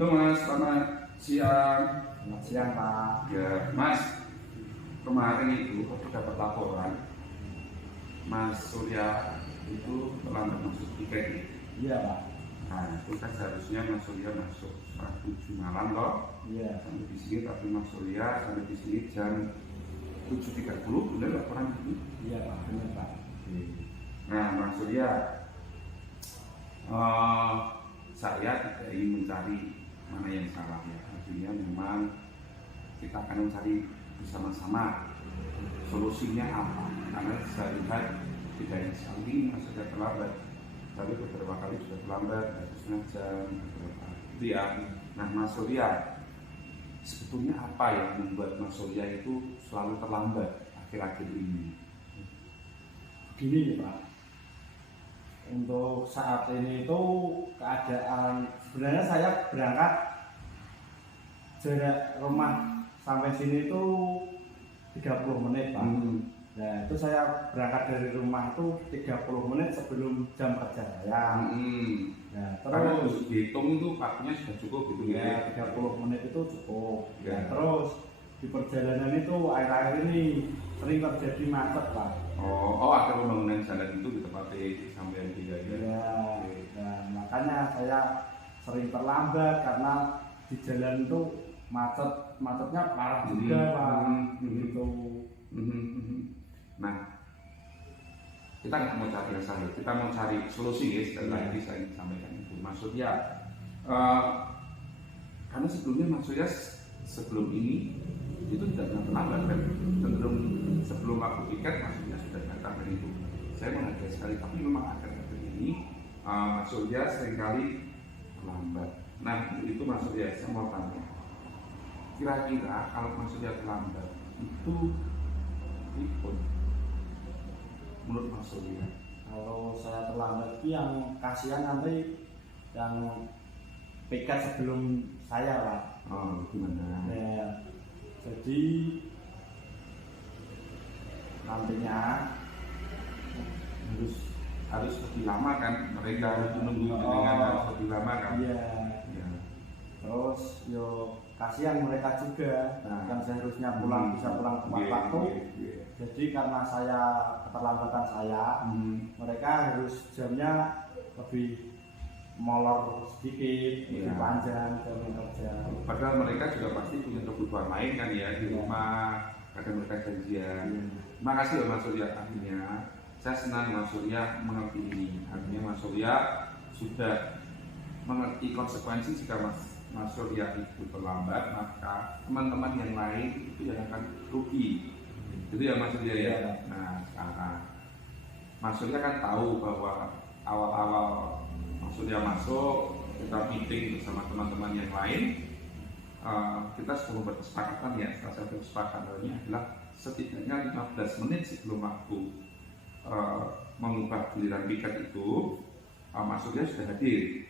Halo Mas, selamat siang. Selamat siang Pak. Ya Mas, kemarin itu aku dapat laporan Mas Surya itu terlambat masuk tiket. Iya Pak. Nah itu kan seharusnya Mas Surya masuk setengah 7 malam toh. Iya. Sampai di sini, tapi Mas Surya sampai di sini jam 7.30, benar laporan ini? Iya Pak, benar Pak. Nah Mas Surya, saya tidak ingin mencari mana yang salah ya. Artinya memang kita akan mencari bersama-sama solusinya apa. Karena saya lihat tidak hanya sekali ini Mas Surya terlambat, tapi beberapa kali sudah terlambat, setengah jam, beberapa itu ya. Nah Mas Surya, sebetulnya apa yang membuat Mas Surya itu selalu terlambat akhir-akhir ini? Begini Pak, untuk saat ini itu keadaan sebenarnya saya berangkat jarak rumah sampai sini itu 30 menit Pak. Nah itu saya berangkat dari rumah itu 30 menit sebelum jam kerja saya. Nah terus dihitung itu waktunya sudah cukup gitu ya 30 menit itu cukup. Ya. Nah, terus di perjalanan itu akhir-akhir ini sering terjadi macet Pak. Oh ada pembangunan jalan itu di tempat sampai tiga ya. Ya, nah, makanya saya sering terlambat karena di jalan itu macetnya parah juga Pak. Begitu. Nah, kita nggak mau cari yang salah, kita mau cari solusi ya. Sekali lagi saya ingin sampaikan itu. Maksudnya, karena sebelumnya maksudnya sebelum ini itu tidak pernah terlambat kan, cenderung sebelum waktu tiket maksudnya sudah datang dari itu. Saya menghargai sekali, tapi memang akhir-akhir ini maksudnya seringkali terlambat. Nah itu maksudnya saya mau tanya, kira-kira kalau maksudnya terlambat itu ribut menurut Mas Surya? Kalau saya terlambat itu yang kasihan nanti yang piket sebelum saya Pak. Oh gimana? Ya, jadi nantinya harus lebih lama kan, mereka harus menunggu dengan harus lebih lama kan? Iya. Ya. Terus yo kasihan mereka juga, yang seharusnya pulang bisa pulang tepat waktu. Jadi karena saya keterlambatan saya, mereka harus jamnya lebih molor sedikit, lebih panjang jam kerja. Padahal mereka juga pasti punya kebutuhan lain kan ya di rumah, kadang mereka janjian. Terima kasih loh Mas Surya, artinya saya senang Mas Surya mengerti ini. Artinya Mas Surya sudah mengerti konsekuensi jika Mas Surya itu terlambat, maka teman-teman yang lain itu yang akan rugi. Itu ya Mas Surya ya. Nah sekarang Mas Surya kan tahu bahwa awal-awal Mas Surya masuk, kita meeting bersama teman-teman yang lain, kita sudah membuat kesepakatan ya. Salah satu kesepakatannya adalah setidaknya 15 menit sebelum waktu mengubah giliran piket itu, Mas Surya sudah hadir.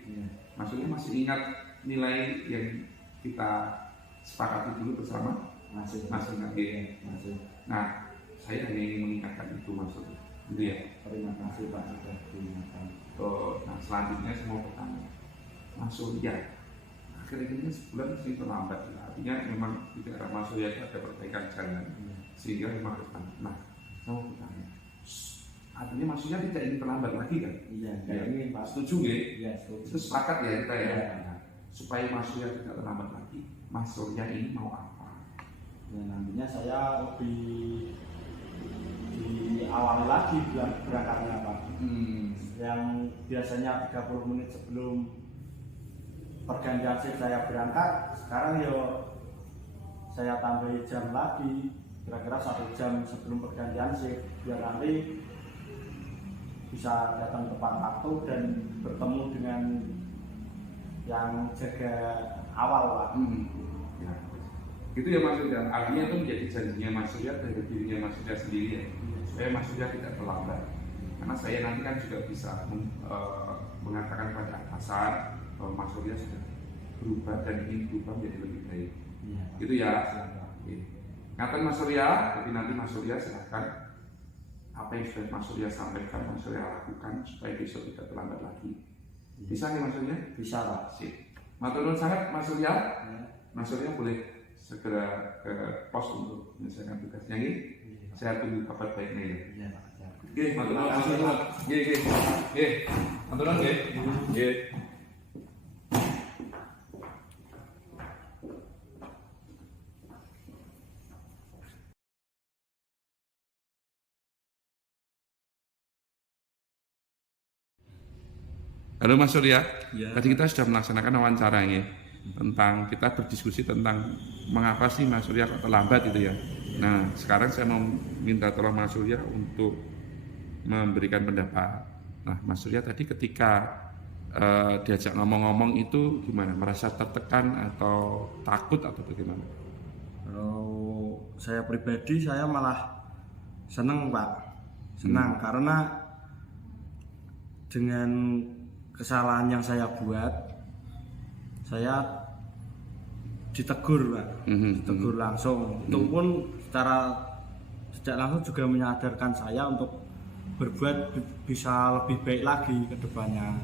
Mas Surya masih ingat nilai yang kita sepakati dulu bersama? Masih ingat ya? Masih. Nah, saya hanya ingin mengingatkan itu Mas Surya. Gitu ya? Terima kasih Pak sudah diingatkan. Nah selanjutnya saya mau bertanya, Mas Surya akhir-akhir ini sebulan sih terlambat ya. Artinya memang tidak ada Mas Surya ada perbaikan jalan sehingga memang harus terlambat. Nah saya mau bertanya, artinya Mas Surya tidak ingin terlambat lagi kan? Iya, tidak ingin Pak. Setuju ya? Iya, setuju. Itu sepakat ya kita ya? Ya. Supaya Mas Surya tidak terlambat lagi, Mas Surya ini mau apa? Ya, nantinya saya lebih diawali lagi berangkatnya Pak. Yang biasanya 30 menit sebelum pergantian shift saya berangkat, sekarang saya tambahin jam lagi, kira-kira 1 jam sebelum pergantian shift, biar nanti bisa datang tepat waktu dan bertemu dengan yang jaga awal Pak. Ya. Gitu ya Mas Surya, artinya itu menjadi janjinya Mas Surya dari dirinya Mas Surya sendiri ya, supaya Mas Surya tidak terlambat. Karena saya nanti kan juga bisa mengatakan pada atasan bahwa Mas Surya sudah berubah dan ingin berubah menjadi lebih baik. Gitu ya. Ngapain Mas Surya, jadi nanti Mas Surya silahkan apa yang sudah Mas Surya sampaikan, Mas Surya lakukan supaya besok tidak terlambat lagi. Bisa nih Mas Surya? Bisa Pak. Sip. Matur nuwun sangat Mas Surya. Ya. Mas Surya boleh segera ke pos untuk menyelesaikan tugasnya nggih. Saya tunggu kabar baiknya ya. Iya, Pak. Siap. Nggih, matur nuwun. Nggih. Matur nuwun nggih. Nggih. Halo Mas Surya, Ya. tadi kita sudah melaksanakan wawancara ini tentang kita berdiskusi tentang mengapa sih Mas Surya kok terlambat itu ya. Nah sekarang saya mau minta tolong Mas Surya untuk memberikan pendapat. Nah Mas Surya tadi ketika diajak ngomong-ngomong itu gimana? Merasa tertekan atau takut atau bagaimana? Kalau saya pribadi saya malah senang Pak, senang karena dengan kesalahan yang saya buat, saya ditegur Pak, ditegur langsung. Itu pun secara tidak langsung juga menyadarkan saya untuk berbuat bisa lebih baik lagi ke depannya.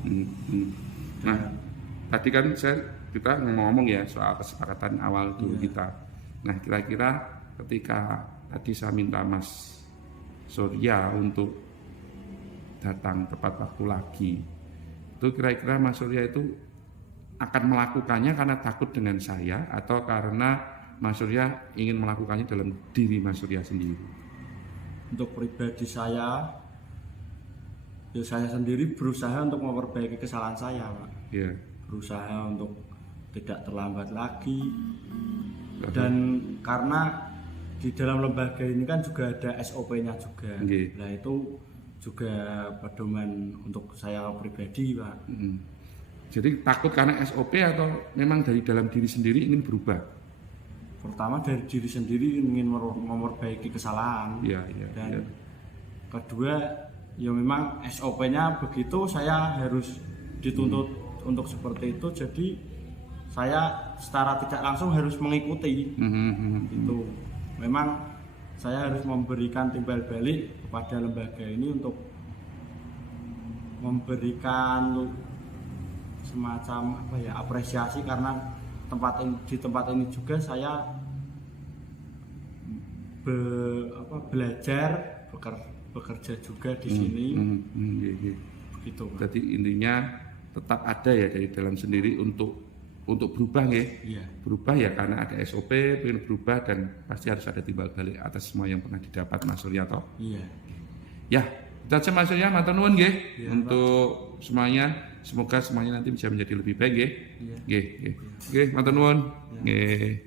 Nah, tadi kan kita ngomong ya soal kesepakatan awal dulu kita. Nah, kira-kira ketika tadi saya minta Mas Surya untuk datang tepat waktu lagi, itu kira-kira Mas Surya itu akan melakukannya karena takut dengan saya atau karena Mas Surya ingin melakukannya dalam diri Mas Surya sendiri? Untuk pribadi saya sendiri berusaha untuk memperbaiki kesalahan saya Pak. Ya. Berusaha untuk tidak terlambat lagi. Dan karena di dalam lembaga ini kan juga ada SOP-nya juga. Nah itu juga pedoman untuk saya pribadi Pak. Jadi takut karena SOP atau memang dari dalam diri sendiri ingin berubah? Pertama dari diri sendiri ingin memperbaiki kesalahan. Dan kedua ya memang SOP-nya begitu, saya harus dituntut untuk seperti itu. Jadi saya secara tidak langsung harus mengikuti. Itu memang saya harus memberikan timbal balik kepada lembaga ini untuk memberikan semacam apresiasi karena di tempat ini juga saya belajar bekerja juga di sini. Begitu. Berarti intinya tetap ada ya dari dalam sendiri untuk berubah ya. Berubah ya karena ada SOP, pengen berubah dan pasti harus ada timbal balik atas semua yang pernah didapat Mas Surya toh. Ya, itu aja Mas Surya, matur nuwun nggih untuk semuanya. Semoga semuanya nanti bisa menjadi lebih baik nggih. Nggih, matur nuwun. Nggih.